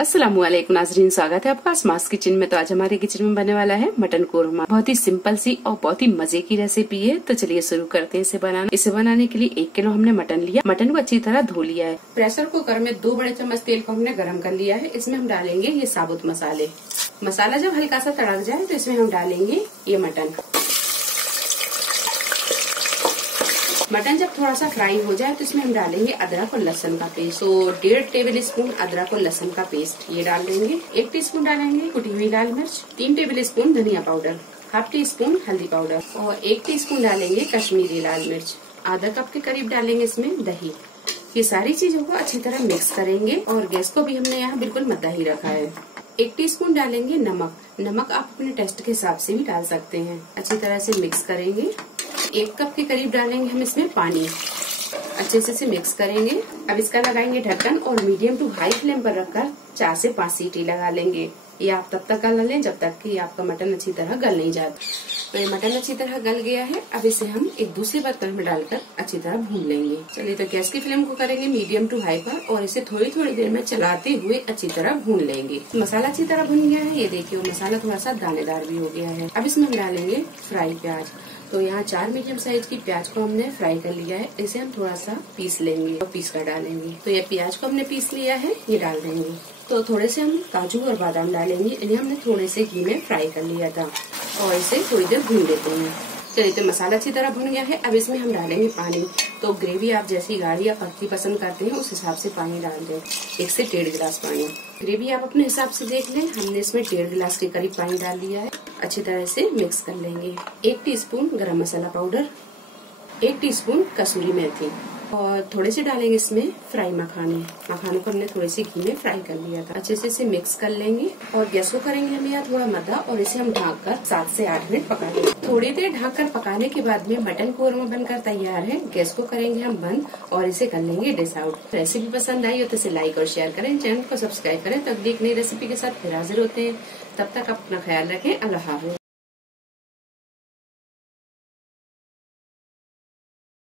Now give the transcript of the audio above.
अस्सलामुअलैकुम नाज़रीन, स्वागत है आपका अस्मास किचन में। तो आज हमारे किचन में बनने वाला है मटन कोरमा। बहुत ही सिंपल सी और बहुत ही मजे की रेसिपी है। तो चलिए शुरू करते हैं इसे बनाना। इसे बनाने के लिए 1 किलो हमने मटन लिया। मटन को अच्छी तरह धो लिया है। प्रेशर कुकर में 2 बड़े चम्मच तेल को हमने गर्म कर लिया है। इसमें हम डालेंगे ये साबुत मसाले। मसाला जब हल्का सा तड़क जाए तो इसमें हम डालेंगे ये मटन। मटन जब थोड़ा सा फ्राई हो जाए तो इसमें हम डालेंगे अदरक और लहसुन का पेस्ट। तो 1.5 टेबल स्पून अदरक और लहसुन का पेस्ट ये डाल देंगे। 1 टीस्पून डालेंगे कुटी हुई लाल मिर्च, 3 टेबल स्पून धनिया पाउडर, हाफ टी स्पून हल्दी पाउडर और 1 टीस्पून डालेंगे कश्मीरी लाल मिर्च। आधा कप के करीब डालेंगे इसमें दही। ये सारी चीजों को अच्छी तरह मिक्स करेंगे और गैस को भी हमने यहाँ बिल्कुल मद्दा ही रखा है। 1 टीस्पून डालेंगे नमक। नमक आप अपने टेस्ट के हिसाब से भी डाल सकते हैं। अच्छी तरह से मिक्स करेंगे। 1 कप के करीब डालेंगे हम इसमें पानी। अच्छे से मिक्स करेंगे। अब इसका लगाएंगे ढक्कन और मीडियम टू हाई फ्लेम पर रखकर 4 से 5 सीटी लगा लेंगे। ये आप तब तक गला लें जब तक कि आपका मटन अच्छी तरह गल नहीं जाता। तो ये मटन अच्छी तरह गल गया है। अब इसे हम एक दूसरे बर्तन में डालकर अच्छी तरह भून लेंगे। चलिए तो गैस की फ्लेम को करेंगे मीडियम टू हाई पर और इसे थोड़ी थोड़ी देर में चलाते हुए अच्छी तरह भून लेंगे। मसाला अच्छी तरह भुन गया है। ये देखिए मसाला थोड़ा सा दानेदार भी हो गया है। अब इसमें हम डालेंगे फ्राई प्याज। तो यहाँ 4 मीडियम साइज की प्याज को हमने फ्राई कर लिया है। इसे हम थोड़ा सा पीस लेंगे और पीस कर डालेंगे। तो ये प्याज को हमने पीस लिया है, ये डाल देंगे। तो थोड़े से हम काजू और बादाम डालेंगे। इन्हें हमने थोड़े से घी में फ्राई कर लिया था और इसे थोड़ी देर भून लेते हैं। चलिए तो मसाला अच्छी तरह भुन गया है। अब इसमें हम डालेंगे पानी। तो ग्रेवी आप जैसी गाढ़ी या पतली पसंद करते हैं उस हिसाब से पानी डाल दें। 1 से 1.5 गिलास पानी। ग्रेवी आप अपने हिसाब से देख लें। हमने इसमें 1.5 गिलास के करीब पानी डाल दिया है। अच्छी तरह से मिक्स कर लेंगे। 1 टीस्पून गरम मसाला पाउडर, 1 टीस्पून कसूरी मेथी और थोड़े से डालेंगे इसमें फ्राई मखाने। मखानों को हमने थोड़े से घी में फ्राई कर लिया था। अच्छे से इसे मिक्स कर लेंगे और गैस को करेंगे हम यहाँ थोड़ा मद्दा और इसे हम ढककर 7 से 8 मिनट पका लेंगे। थोड़ी देर ढककर पकाने के बाद में मटन कोरमा बनकर तैयार है। गैस को करेंगे हम बंद और इसे कर लेंगे डिश आउट। रेसिपी पसंद आई हो तो इसे लाइक और शेयर करें, चैनल को सब्सक्राइब करें। तो अगली एक नई रेसिपी के साथ फिर हाजिर होते हैं। तब तक अपना ख्याल रखें। अल्लाह हाफ़िज़।